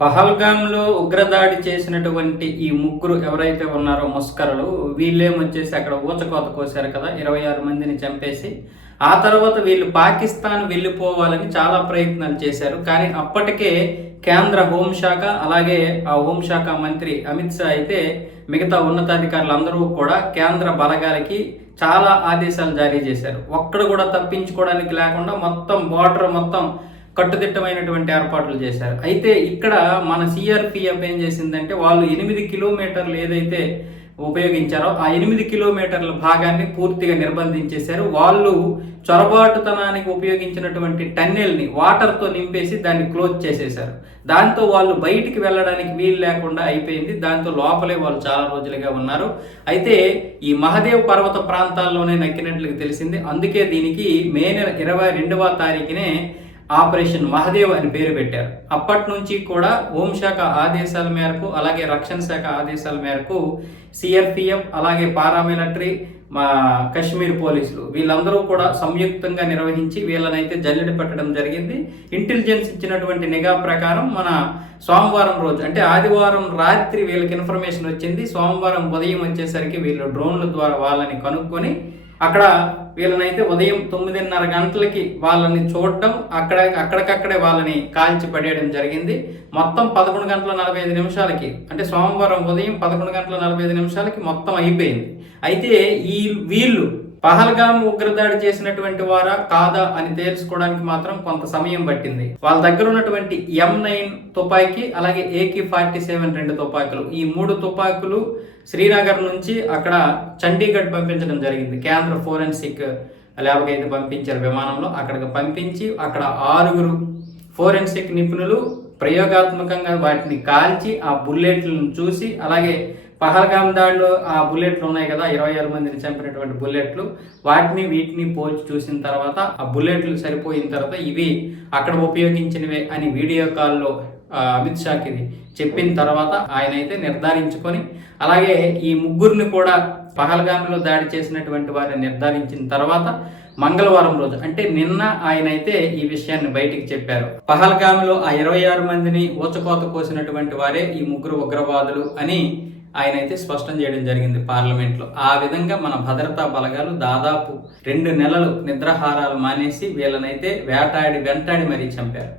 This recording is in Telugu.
పహల్గామ్లో ఉగ్రదాడి చేసినటువంటి ఈ ముగ్గురు ఎవరైతే ఉన్నారో ముస్కరలు వీళ్ళేమొచ్చేసి అక్కడ ఊచకోత కోసారు కదా ఇరవై ఆరు మందిని చంపేసి ఆ తర్వాత వీళ్ళు పాకిస్తాన్ వెళ్ళిపోవాలని చాలా ప్రయత్నాలు చేశారు. కానీ అప్పటికే కేంద్ర హోంశాఖ అలాగే ఆ హోంశాఖ మంత్రి అమిత్ షా అయితే మిగతా ఉన్నతాధికారులు అందరూ కూడా కేంద్ర బలగాలకి చాలా ఆదేశాలు జారీ చేశారు. ఒక్కడు కూడా తప్పించుకోవడానికి లేకుండా మొత్తం బార్డర్ మొత్తం కట్టుదిట్టమైనటువంటి ఏర్పాట్లు చేశారు. అయితే ఇక్కడ మన సిఆర్పిఎఫ్ ఏం చేసిందంటే వాళ్ళు ఎనిమిది కిలోమీటర్లు ఏదైతే ఉపయోగించారో ఆ ఎనిమిది కిలోమీటర్ల భాగాన్ని పూర్తిగా నిర్బంధించేశారు. వాళ్ళు చొరబాటుతనానికి ఉపయోగించినటువంటి టన్నెల్ని వాటర్తో నింపేసి దాన్ని క్లోజ్ చేసేశారు. దాంతో వాళ్ళు బయటికి వెళ్ళడానికి వీలు లేకుండా అయిపోయింది. దాంతో లోపలే వాళ్ళు చాలా రోజులుగా ఉన్నారు. అయితే ఈ మహదేవ్ పర్వత ప్రాంతాల్లోనే నక్కినట్లుగా తెలిసింది. అందుకే దీనికి మే నెల ఇరవై రెండవ తారీఖునే ఆపరేషన్ మహదేవ్ అని పేరు పెట్టారు. అప్పటి నుంచి కూడా హోంశాఖ ఆదేశాల మేరకు అలాగే రక్షణ శాఖ ఆదేశాల మేరకు సిఆర్పిఎఫ్ అలాగే పారామిలిటరీ మా కశ్మీర్ పోలీసులు వీళ్ళందరూ కూడా సంయుక్తంగా నిర్వహించి వీళ్ళనైతే జల్లెడ పెట్టడం జరిగింది. ఇంటెలిజెన్స్ ఇచ్చినటువంటి నిఘా ప్రకారం మన సోమవారం రోజు అంటే ఆదివారం రాత్రి వీళ్ళకి ఇన్ఫర్మేషన్ వచ్చింది. సోమవారం ఉదయం వచ్చేసరికి వీళ్ళు డ్రోన్ల ద్వారా వాళ్ళని కనుక్కొని అక్కడ వీళ్ళనైతే ఉదయం తొమ్మిదిన్నర గంటలకి వాళ్ళని చూడడం అక్కడ అక్కడికక్కడే వాళ్ళని కాల్చి పడేయడం జరిగింది. మొత్తం పదకొండు గంటల నలభై ఐదు నిమిషాలకి అంటే సోమవారం ఉదయం పదకొండు గంటల నలభై ఐదు నిమిషాలకి మొత్తం అయిపోయింది. అయితే ఈ వీళ్ళు పహల్గాం ఉగ్రదాడి చేసినటువంటి వారా కాదా అని తేల్చుకోవడానికి మాత్రం కొంత సమయం పట్టింది. వాళ్ళ దగ్గర ఉన్నటువంటి ఎం నైన్ తుపాకీ అలాగే ఏకే ఫార్టీ సెవెన్ రెండు తుపాకులు. ఈ మూడు తుపాకులు శ్రీనగర్ నుంచి అక్కడ చండీగఢ్ పంపించడం జరిగింది. కేంద్ర ఫోరెన్సిక్ ల్యాబ్కి అయితే పంపించారు విమానంలో. అక్కడికి పంపించి అక్కడ ఆరుగురు ఫోరెన్సిక్ నిపుణులు ప్రయోగాత్మకంగా వాటిని కాల్చి ఆ బుల్లెట్లను చూసి అలాగే పహల్గామ్ దాడిలో ఆ బుల్లెట్లు ఉన్నాయి కదా ఇరవై ఆరు మందిని చంపినటువంటి బుల్లెట్లు వాటిని వీటిని పోల్చి చూసిన తర్వాత ఆ బుల్లెట్లు సరిపోయిన తర్వాత ఇవి అక్కడ ఉపయోగించినవే అని వీడియో కాల్లో అమిత్ షాకి చెప్పిన తర్వాత ఆయన అయితే నిర్ధారించుకొని అలాగే ఈ ముగ్గురిని కూడా పహల్గామ్లో దాడి చేసినటువంటి వారిని నిర్ధారించిన తర్వాత మంగళవారం రోజు. అంటే నిన్న ఆయన అయితే ఈ విషయాన్ని బయటికి చెప్పారు. పహల్గామిలో ఆ ఇరవై ఆరు మందిని ఊచకోత కోసినటువంటి వారే ఈ ముగ్గురు ఉగ్రవాదులు అని ఆయన అయితే స్పష్టం చేయడం జరిగింది పార్లమెంట్లో. ఆ విధంగా మన భద్రతా బలగాలు దాదాపు రెండు నెలలు నిద్రాహారాలు మానేసి వీళ్ళనైతే వేటాడి వెంటాడి మరీ చంపారు.